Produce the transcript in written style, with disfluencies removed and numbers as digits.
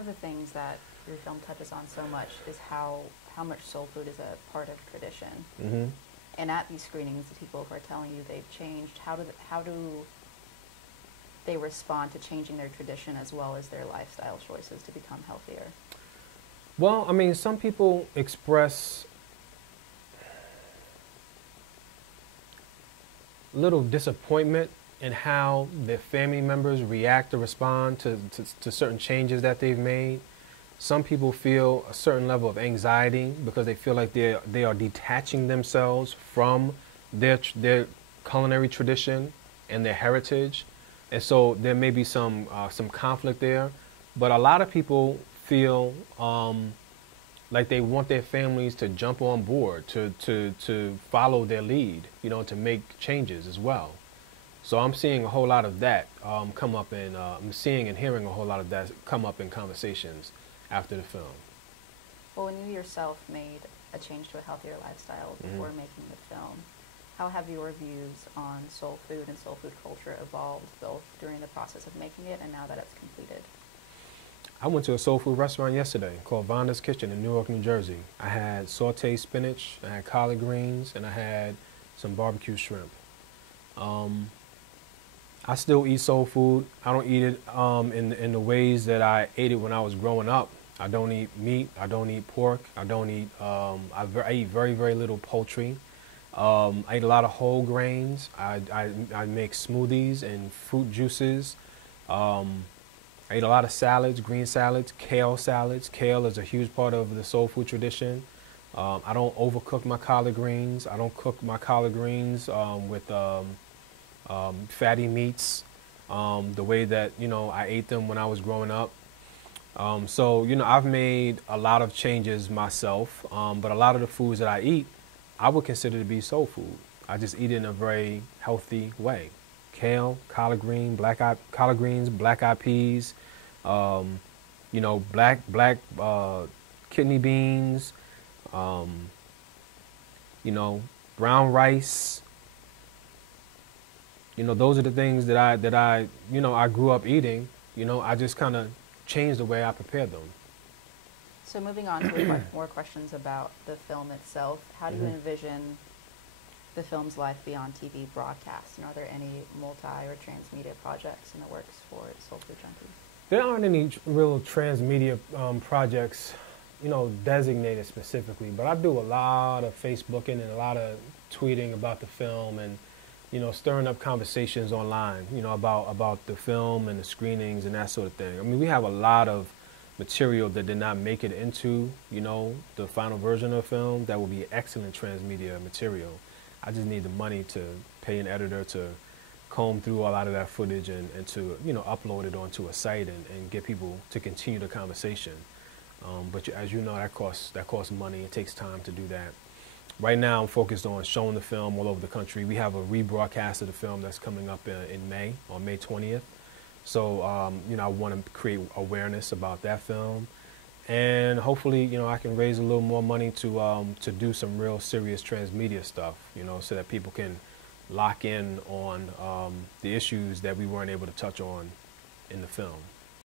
of the things that your film touches on so much is how much soul food is a part of tradition. Mm-hmm. And at these screenings, the people who are telling you they've changed, how do they respond to changing their tradition as well as their lifestyle choices to become healthier? Well, I mean, some people express little disappointment in how their family members react or respond to certain changes that they've made. Some people feel a certain level of anxiety because they feel like they are detaching themselves from their culinary tradition and their heritage, and so there may be some conflict there. But a lot of people feel like they want their families to jump on board, to follow their lead, to make changes as well. So I'm seeing a whole lot of that come up in, I'm seeing and hearing a whole lot of that come up in conversations after the film. Well, when you yourself made a change to a healthier lifestyle before making the film, how have your views on soul food and soul food culture evolved both during the process of making it and now that it's completed? I went to a soul food restaurant yesterday called Vonda's Kitchen in Newark, New Jersey. I had sauteed spinach, I had collard greens, and I had some barbecue shrimp. I still eat soul food. I don't eat it in the ways that I ate it when I was growing up. I don't eat meat. I don't eat pork. I don't eat. I eat very, very little poultry. I eat a lot of whole grains. I make smoothies and fruit juices. I eat a lot of salads, green salads, kale salads. Kale is a huge part of the soul food tradition. I don't overcook my collard greens. I don't cook my collard greens with fatty meats the way that I ate them when I was growing up. So I've made a lot of changes myself, but a lot of the foods that I eat I would consider to be soul food. I just eat it in a very healthy way. Kale, collard greens, black-eyed peas, black kidney beans, brown rice. Those are the things that I grew up eating. I just kind of changed the way I prepare them. So moving on to more questions about the film itself, how do you envision the film's life beyond TV broadcast? And are there any multi or transmedia projects in the works for Soul Food Junkies? There aren't any real transmedia projects, designated specifically, but I do a lot of Facebooking and a lot of tweeting about the film and, stirring up conversations online, about the film and the screenings and that sort of thing. I mean, we have a lot of material that did not make it into, the final version of the film that will be excellent transmedia material. I just need the money to pay an editor to comb through a lot of that footage and to, upload it onto a site and get people to continue the conversation. But as you know, that costs money. It takes time to do that. Right now, I'm focused on showing the film all over the country. We have a rebroadcast of the film that's coming up in May, on May 20th. So, I want to create awareness about that film. And hopefully, I can raise a little more money to do some real serious transmedia stuff, so that people can lock in on the issues that we weren't able to touch on in the film.